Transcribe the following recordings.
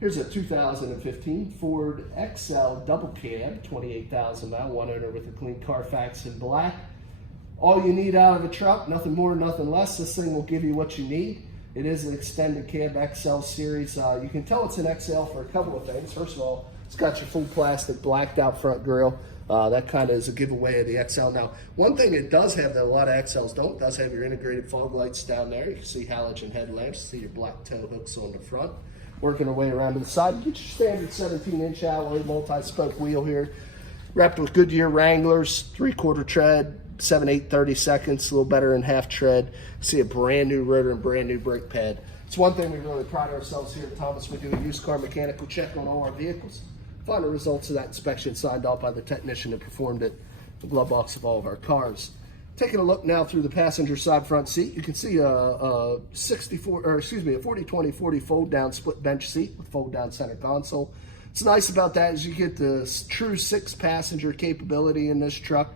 Here's a 2015 Ford XL double cab, 28,000 mile, one owner with a clean Carfax in black. All you need out of a truck, nothing more, nothing less. This thing will give you what you need. It is an extended cab XL series. You can tell it's an XL for a couple of things. First of all, it's got your full plastic blacked out front grille. That kind of is a giveaway of the XL. Now, one thing it does have that a lot of XLs don't, it does have your integrated fog lights down there. You can see halogen headlamps, see your black tow hooks on the front. Working our way around to the side, you get your standard 17-inch alloy multi-spoke wheel here, wrapped with Goodyear Wranglers, 3/4 tread, 7/8 seconds, a little better than half tread. See a brand new rotor and brand new brake pad. It's one thing we really pride ourselves here at Thomas. We do a used car mechanical check on all our vehicles. Final results of that inspection signed off by the technician that performed it, the glove box of all of our cars. Taking a look now through the passenger side front seat, you can see a 40-20-40 fold down split bench seat with fold down center console. What's nice about that is you get the true 6-passenger capability in this truck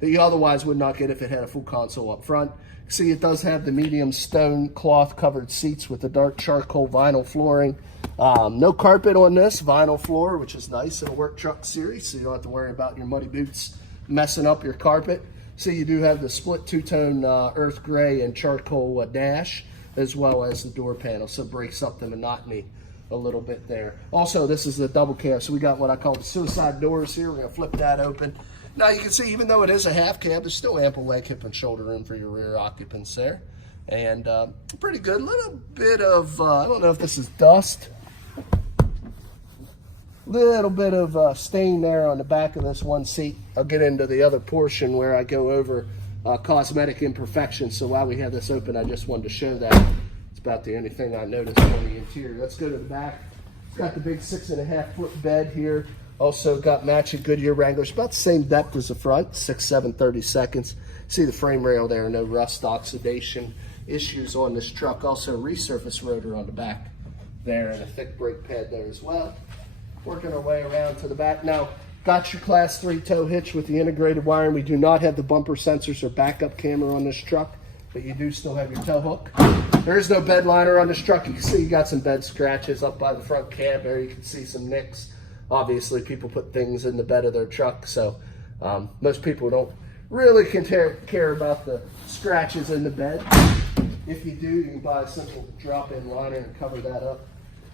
that you otherwise would not get if it had a full console up front. See, it does have the medium stone cloth covered seats with the dark charcoal vinyl flooring. No carpet on this, vinyl floor, which is nice in a work truck series, so you don't have to worry about your muddy boots messing up your carpet. So you do have the split two-tone earth gray and charcoal dash, as well as the door panel, so it breaks up the monotony a little bit there. Also, this is the double cab, so we got what I call the suicide doors here. We're going to flip that open. Now you can see, even though it is a half cab, there's still ample leg, hip, and shoulder room for your rear occupants there. And pretty good. A little bit of, I don't know if this is dust. Little bit of stain there on the back of this one seat. I'll get into the other portion where I go over cosmetic imperfections. So while we have this open, I just wanted to show that. It's about the only thing I noticed on the interior. Let's go to the back. It's got the big 6.5-foot bed here. Also got matching Goodyear Wranglers, about the same depth as the front, 6/7 seconds. See the frame rail there, no rust oxidation issues on this truck. Also resurface rotor on the back there and a thick brake pad there as well. Working our way around to the back. Now, got your Class 3 tow hitch with the integrated wiring. We do not have the bumper sensors or backup camera on this truck, but you do still have your tow hook. There is no bed liner on this truck. You can see you got some bed scratches up by the front cab there. You can see some nicks. Obviously, people put things in the bed of their truck, so most people don't really care about the scratches in the bed. If you do, you can buy a simple drop-in liner and cover that up.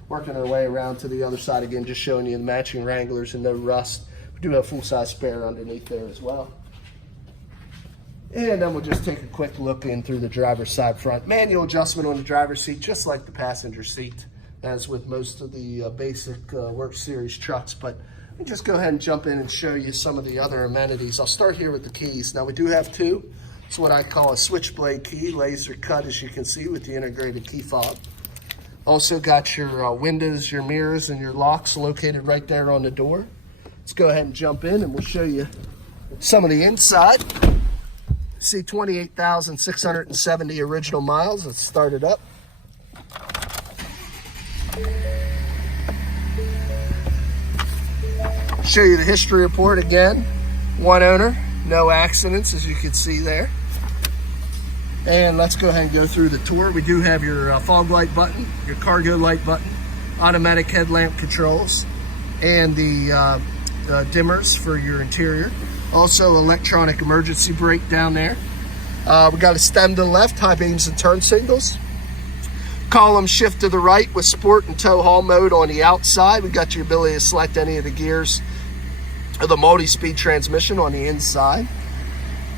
Working our way around to the other side again, just showing you the matching Wranglers and no rust. We do have full-size spare underneath there as well. And then we'll just take a quick look in through the driver's side front. Manual adjustment on the driver's seat, just like the passenger seat, as with most of the basic Work Series trucks. But let me just go ahead and jump in and show you some of the other amenities. I'll start here with the keys. Now, we do have two. It's what I call a switchblade key, laser cut, as you can see, with the integrated key fob. Also got your windows, your mirrors, and your locks located right there on the door. Let's go ahead and jump in and we'll show you some of the inside. See 28,670 original miles. Let's start it up. Show you the history report again. One owner, no accidents, as you can see there. And let's go ahead and go through the tour. We do have your fog light button, your cargo light button, automatic headlamp controls, and the dimmers for your interior. Also electronic emergency brake down there. We got a stem to the left, high beams and turn signals. Column shift to the right with sport and tow haul mode on the outside. We got your ability to select any of the gears of the multi-speed transmission on the inside.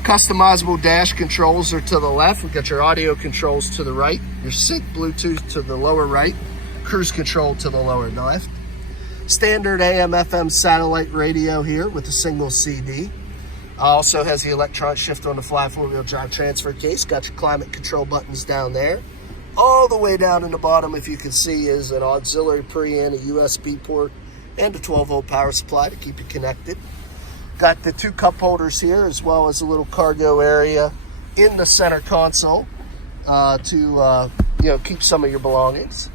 Customizable dash controls are to the left. We got your audio controls to the right, your sync Bluetooth to the lower right, cruise control to the lower left. Standard AM/FM satellite radio here with a single CD. Also has the electronic shift on the fly 4-wheel drive transfer case. Got your climate control buttons down there. All the way down in the bottom, if you can see, is an auxiliary pre-in, a USB port, and a 12-volt power supply to keep you connected. Got the two cup holders here, as well as a little cargo area in the center console to keep some of your belongings.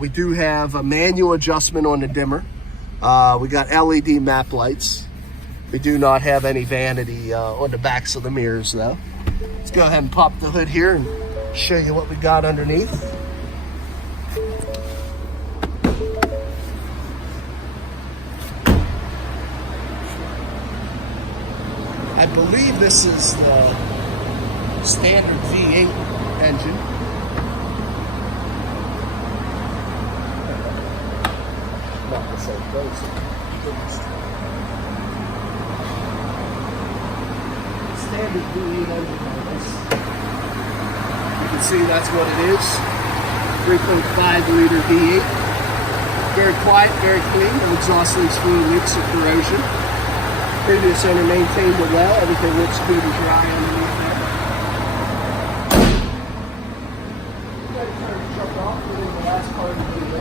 We do have a manual adjustment on the dimmer. We got LED map lights. We do not have any vanity on the backs of the mirrors, though. Let's go ahead and pop the hood here and show you what we got underneath. believe this is the standard V8 engine. Not so close. Standard V8 engine on this. You can see that's what it is. 3.5 liter V8. Very quiet, very clean. No exhaust leaks, fluid leaks, or corrosion. Previous owner maintained it well. Everything looks good and dry underneath there. I'm going to turn the truck off. We're in the last part of the video.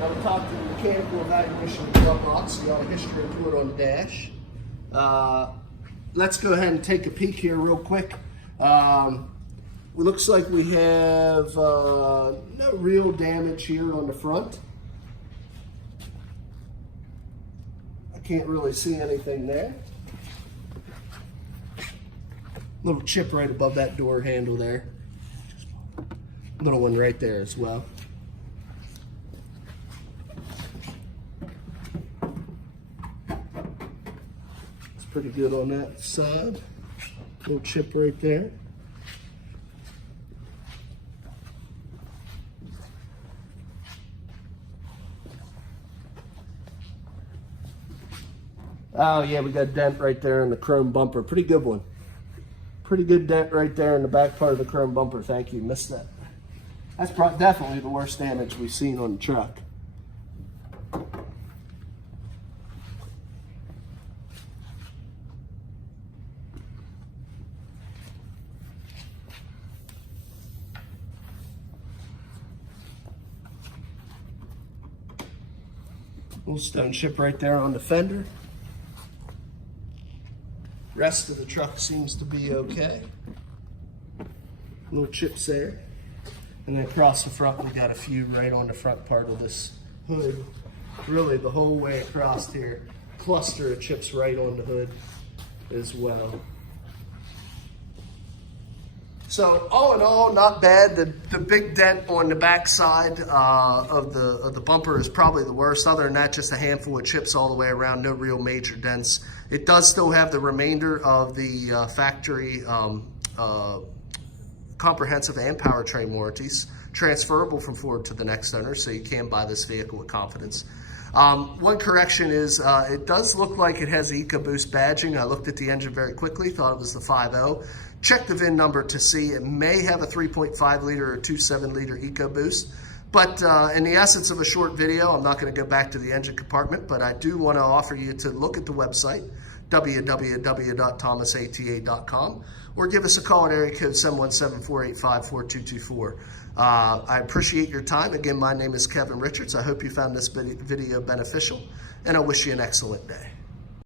Now we'll talk to the mechanical evaluation of the glove box. So you got a history report on the dash. Let's go ahead and take a peek here real quick. It looks like we have no real damage here on the front. I can't really see anything there. Little chip right above that door handle there. Little one right there as well. It's pretty good on that side. Little chip right there. Oh yeah, we got a dent right there in the chrome bumper. Pretty good one. Pretty good dent right there in the back part of the chrome bumper. Thank you, missed that. That's definitely the worst damage we've seen on the truck. Little stone chip right there on the fender. Rest of the truck seems to be okay. Little chips there. And then across the front, we got a few right on the front part of this hood. Really the whole way across here. Cluster of chips right on the hood as well. So all in all, not bad. The big dent on the back side of the bumper is probably the worst. Other than that, just a handful of chips all the way around, no real major dents. It does still have the remainder of the factory comprehensive and powertrain warranties, transferable from Ford to the next owner, so you can buy this vehicle with confidence. One correction is it does look like it has EcoBoost badging. I looked at the engine very quickly, thought it was the 5.0. Check the VIN number to see. It may have a 3.5 liter or 2.7 liter EcoBoost. But in the essence of a short video, I'm not going to go back to the engine compartment, but I do want to offer you to look at the website, www.thomasata.com, or give us a call at area code 717-485-4224. I appreciate your time. Again, my name is Kevin Richards. I hope you found this video beneficial, and I wish you an excellent day.